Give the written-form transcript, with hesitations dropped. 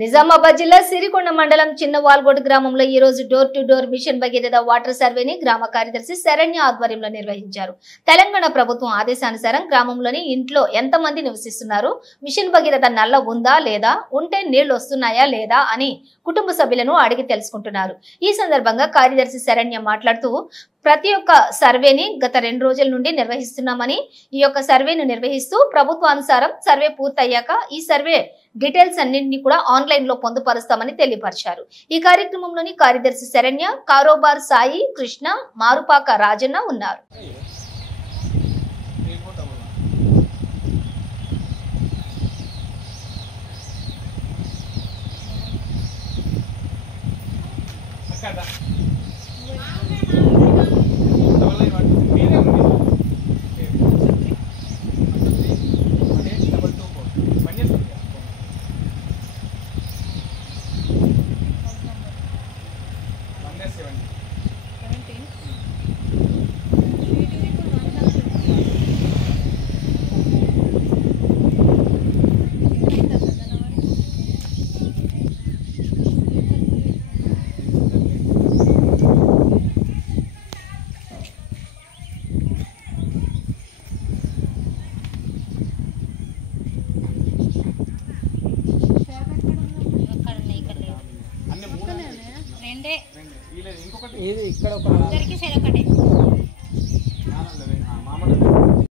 నిజామాబాద్ జిల్లా సిరికొండ మండలం చిన్నవాల్గోడ్ గ్రామంలో ఈ రోజు door to door mission Bhagiratha water సర్వేని గ్రామ కార్యదర్శి శరణ్య ఆధ్వర్యంలో నిర్వహించారు. తెలంగాణ ప్రభుత్వం ఆదేశానుసారం గ్రామంలోని ఇంట్లో ఎంతమంది నివసిస్తున్నారు, మిషన్ భగీరథ నల్ల ఉందా లేదా, ఉంటే నీళ్లు వస్తున్నాయా లేదా అని కుటుంబ సభ్యులను అడిగి తెలుసుకుంటున్నారు. ఈ సందర్భంగా కార్యదర్శి శరణ్య మాట్లాడుతూ ప్రతి ఒక్క సర్వేని గత 2 రోజుల నుండి నిర్వహిస్తున్నామని, ఈ యొక్క సర్వేను నిర్వహిస్తూ ప్రభుత్వానుసారం సర్వే పూర్తయ్యాక ఈ సర్వే డీటెయిల్స్ అన్నింటినీ కూడా ఆన్లైన్ లో పొందుపరుస్తామని తెలియపరిచారు. ఈ కార్యక్రమంలోని కార్యదర్శి శరణ్య, కారోబార్ సాయి, కృష్ణ, మారుపాక రాజన్న ఉన్నారు. ఇక్కడ